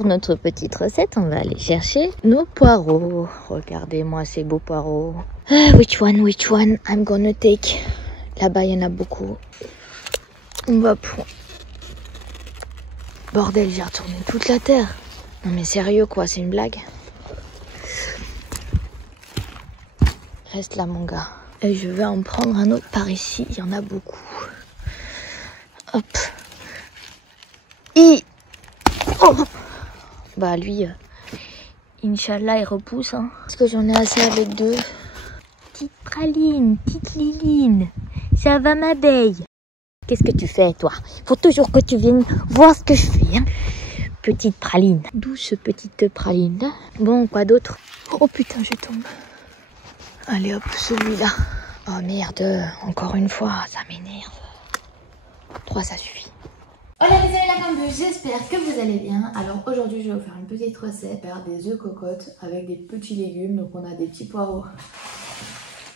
pour notre petite recette, on va aller chercher nos poireaux. Regardez-moi ces beaux poireaux. Which one I'm gonna take? Là-bas, il y en a beaucoup. On va pour... Bordel, j'ai retourné toute la terre. Non mais sérieux quoi, c'est une blague. Reste là mon gars. Et je vais en prendre un autre par ici, il y en a beaucoup. Hop. Oh. Bah lui, Inch'Allah, il repousse. Hein. Parce que j'en ai assez avec deux. Petite praline, petite liline. Ça va ma abeille? Qu'est-ce que tu fais toi? Faut toujours que tu viennes voir ce que je fais. Hein. Petite praline. Douce petite praline. Bon, quoi d'autre? Oh putain, je tombe. Allez hop, celui-là. Oh merde, encore une fois, ça m'énerve. 3, ça suffit. Hola les amis la Cambuche, j'espère que vous allez bien. Alors aujourd'hui je vais vous faire une petite recette, faire des œufs cocottes avec des petits légumes. Donc on a des petits poireaux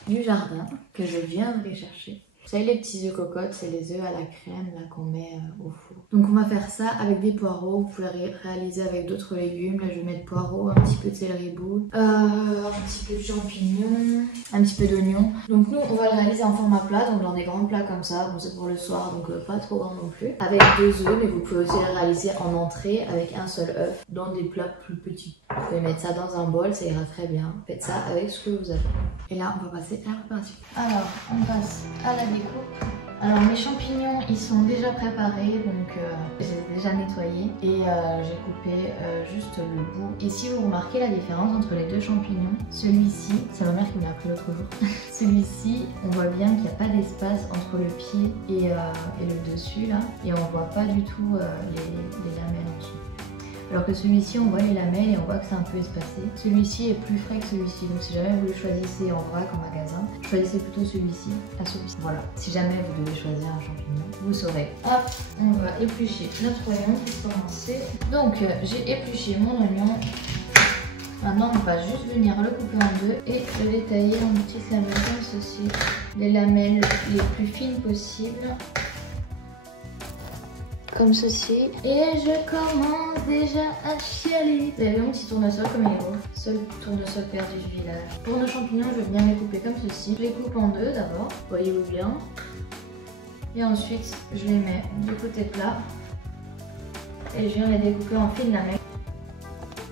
du jardin que je viens de les chercher. Vous savez les petits œufs cocottes, c'est les œufs à la crème là qu'on met au four. Donc on va faire ça avec des poireaux, vous pouvez réaliser avec d'autres légumes. Là je vais mettre poireaux, un petit peu de céleri boule, un petit peu de champignons, un petit peu d'oignon. Donc nous on va le réaliser en format plat, donc dans des grands plats comme ça, bon c'est pour le soir donc pas trop grand non plus. Avec 2 œufs, mais vous pouvez aussi le réaliser en entrée avec un seul œuf dans des plats plus petits. Vous pouvez mettre ça dans un bol, ça ira très bien. Faites ça avec ce que vous avez. Et là on va passer à la préparation. Alors on passe à la découpe. Alors mes champignons ils sont déjà préparés, donc je les ai déjà nettoyés et j'ai coupé juste le bout. Et si vous remarquez la différence entre les deux champignons, celui-ci, c'est ma mère qui me l'a appris l'autre jour. Celui-ci, on voit bien qu'il n'y a pas d'espace entre le pied et le dessus là, et on voit pas du tout les lamelles en dessous. Alors que celui-ci, on voit les lamelles et on voit que c'est un peu espacé. Celui-ci est plus frais que celui-ci, donc si jamais vous le choisissez en vrac, en magasin, choisissez plutôt celui-ci à celui-ci. Voilà, si jamais vous devez choisir un champignon, vous saurez. Hop, on va éplucher notre oignon pour commencer. Donc j'ai épluché mon oignon. Maintenant on va juste venir le couper en deux et le détailler en petites lamelles comme ceci. Les lamelles les plus fines possibles. Comme ceci. Et je commence déjà à chialer. Vous avez vu mon petit tournesol comme il est beau. Seul tournesol perdu du village. Pour nos champignons, je vais bien les couper comme ceci. Je les coupe en deux d'abord, voyez-vous bien. Et ensuite, je les mets du côté plat. Et je viens les découper en fines lamelles.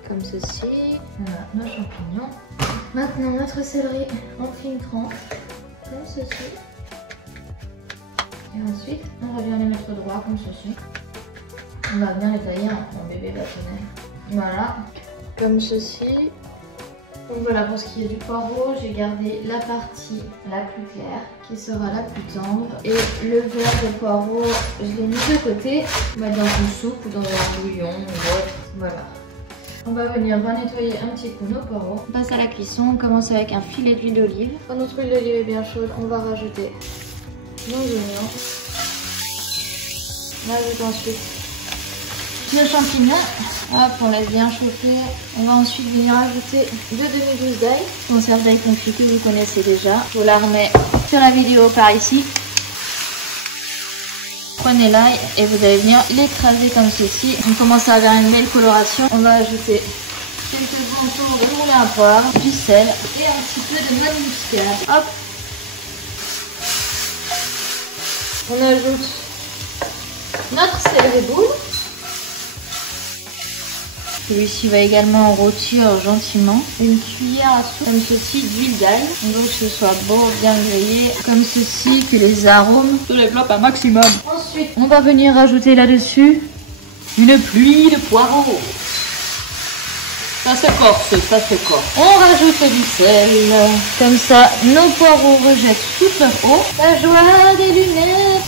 Comme ceci. Voilà nos champignons. Maintenant, notre céleri en fines tranches. Comme ceci. Et ensuite, on va bien les mettre droit comme ceci. On va bien les tailler en bébé bâtonnet. Voilà, comme ceci. Donc voilà, pour ce qui est du poireau, j'ai gardé la partie la plus claire, qui sera la plus tendre. Et le verre de poireau, je l'ai mis de côté. On va mettre dans une soupe ou dans un bouillon ou autre. Voilà. On va venir nettoyer un petit coup nos poireaux. On passe à la cuisson, on commence avec un filet d'huile d'olive. Quand notre huile d'olive est bien chaude, on va rajouter nos oignons. On ajoute ensuite nos champignons. Hop, on laisse bien chauffer. On va ensuite venir ajouter 2 demi-gousses d'ail. Conserve d'ail confit que vous connaissez déjà. Je vous la remets sur la vidéo par ici. Prenez l'ail et vous allez venir l'écraser comme ceci. On commence à avoir une belle coloration. On va ajouter quelques bons tours de moulin à poivre, du sel et un petit peu de noix de muscade. Hop. On ajoute notre céleri boule. Celui-ci va également rôtir gentiment. Une cuillère à soupe comme ceci d'huile d'ail. On veut que ce soit beau, bien grillé. Comme ceci, que les arômes se développent un maximum. Ensuite, on va venir rajouter là-dessus une pluie de poireaux. Ça se corse, ça se corse. On rajoute du sel. Comme ça, nos poireaux rejettent toute leur eau. La joie des lunettes.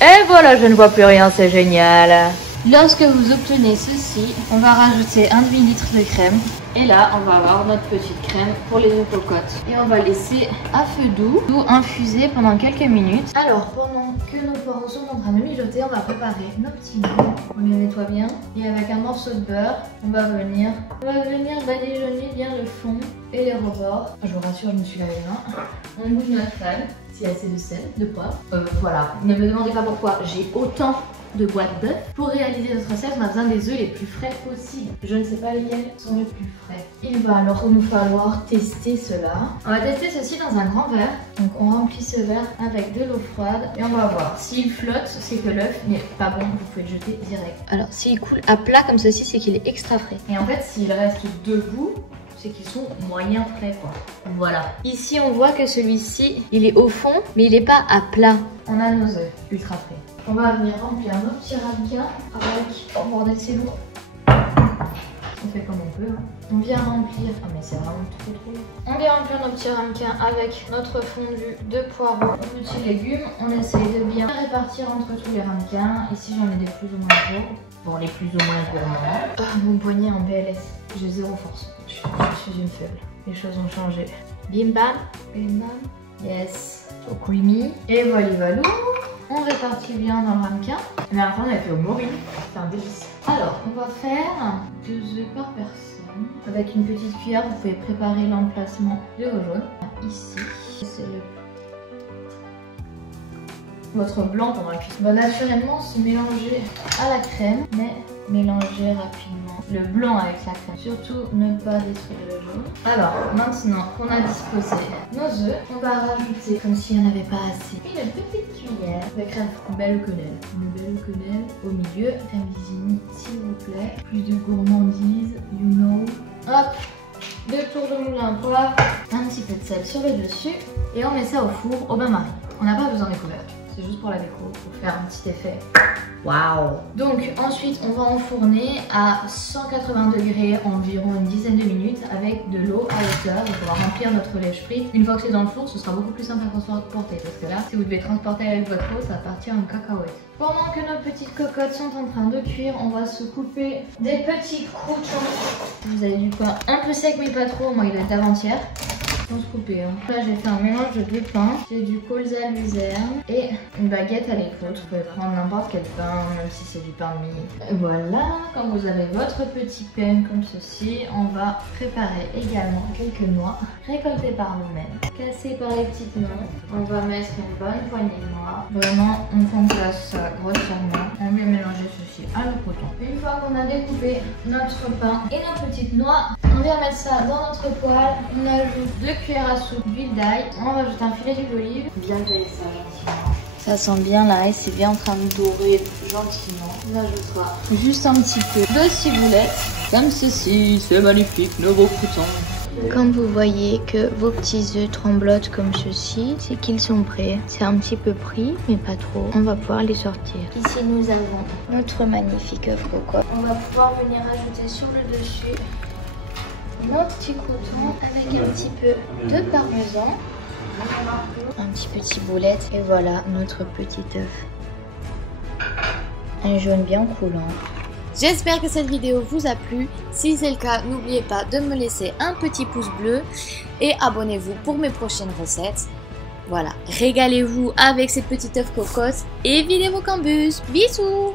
Et voilà, je ne vois plus rien, c'est génial. Lorsque vous obtenez ceci, on va rajouter un demi-litre de crème. Et là, on va avoir notre petite crème pour les œufs cocottes. Et on va laisser à feu doux, infuser pendant quelques minutes. Alors, pendant que nos poireaux sont en train de mijoter, on va préparer nos petits noix. On les nettoie bien. Et avec un morceau de beurre, on va venir badigeonner bien le fond et les rebords. Je vous rassure, je me suis lavé les mains. On bouge notre crème. S'il y a assez de sel, de poivre. Voilà, ne me demandez pas pourquoi j'ai autant de boîte d'œufs. Pour réaliser notre recette, on a besoin des œufs les plus frais possibles. Je ne sais pas lesquels sont les plus frais. Il va alors nous falloir tester cela. On va tester ceci dans un grand verre. Donc on remplit ce verre avec de l'eau froide et on va voir. S'il flotte, c'est que l'œuf n'est pas bon, vous pouvez le jeter direct. Alors s'il coule à plat comme ceci, c'est qu'il est extra frais. Et en fait, s'il reste debout, c'est qu'ils sont moyen frais quoi. Voilà. Ici on voit que celui-ci il est au fond mais il n'est pas à plat. On a nos œufs ultra frais. On va venir remplir nos petits ramequins avec... Oh bordel c'est lourd. On fait comme on peut. Hein. On vient remplir... Ah mais c'est vraiment trop lourd. On vient remplir nos petits ramequins avec notre fondu de poireaux, nos petits légumes. On essaye de bien répartir entre tous les ramequins. Ici j'en ai des plus ou moins gros. Bon les plus ou moins gourmands. Ah, mon poignet en PLS. J'ai zéro force. Je suis une faible. Les choses ont changé. Bim bam. Bim bam. Yes. Au coulis. Et voilà. On répartit bien dans le ramequin. Mais après on a fait au mori. C'est un délice. Alors on va faire 2 œufs par personne. Avec une petite cuillère, vous pouvez préparer l'emplacement de vos jaunes. Ici, c'est votre blanc pendant la cuisson va naturellement se mélanger à la crème, mais mélanger rapidement le blanc avec la crème. Surtout ne pas détruire le jaune. Alors maintenant qu'on a disposé nos œufs, on va rajouter, comme s'il n'y en avait pas assez, une petite cuillère de crème belle quenelle. Une belle quenelle au milieu, crème Visini s'il vous plaît. Plus de gourmandise, you know. Hop, 2 tours de moulin à poivre, un petit peu de sel sur le dessus et on met ça au four au bain-marie. On n'a pas besoin des couvercles. C'est juste pour la déco, pour faire un petit effet. Waouh! Donc ensuite on va enfourner à 180 degrés environ une dizaine de minutes avec de l'eau à hauteur. Il faudra remplir notre lèche frite. Une fois que c'est dans le four, ce sera beaucoup plus simple à transporter parce que là, si vous devez transporter avec votre eau, ça va partir en cacahuète. Pendant que nos petites cocottes sont en train de cuire, on va se couper des petits croûtons. Vous avez du pain un peu sec mais pas trop, moi il est d'avant-hier. On se couper. Hein. Là j'ai fait un mélange de 2 pains. J'ai du colza luzerne et une baguette à l'écroute. Vous pouvez prendre n'importe quel pain, même si c'est du pain de mie. Voilà, quand vous avez votre petit pain comme ceci, on va préparer également quelques noix récoltées par nous-mêmes, cassées par les petites noix. On va mettre une bonne poignée de noix. Vraiment, on concasse ça grossièrement. On vient mélanger ceci à l'écrouton. Une fois qu'on a découpé notre pain et nos petites noix, on vient mettre ça dans notre poêle. On ajoute 2 cuillères à soupe d'huile d'ail. On rajoute un filet d'huile d'olive. Bien griller ça gentiment. Ça sent bien l'ail, c'est bien en train de dorer gentiment. On ajoutera juste un petit peu de ciboulette. Comme ceci, c'est magnifique, nos beaux croûtons. Quand vous voyez que vos petits œufs tremblotent comme ceci, c'est qu'ils sont prêts. C'est un petit peu pris, mais pas trop. On va pouvoir les sortir. Ici, nous avons notre magnifique œuf cocotte. On va pouvoir venir ajouter sur le dessus nos petits croûtons avec un petit peu de parmesan, un petit boulette et voilà notre petit œuf. Un jaune bien coulant. J'espère que cette vidéo vous a plu. Si c'est le cas, n'oubliez pas de me laisser un petit pouce bleu et abonnez-vous pour mes prochaines recettes. Voilà, régalez-vous avec ces petits œufs cocottes et videz vos cambus. Bisous!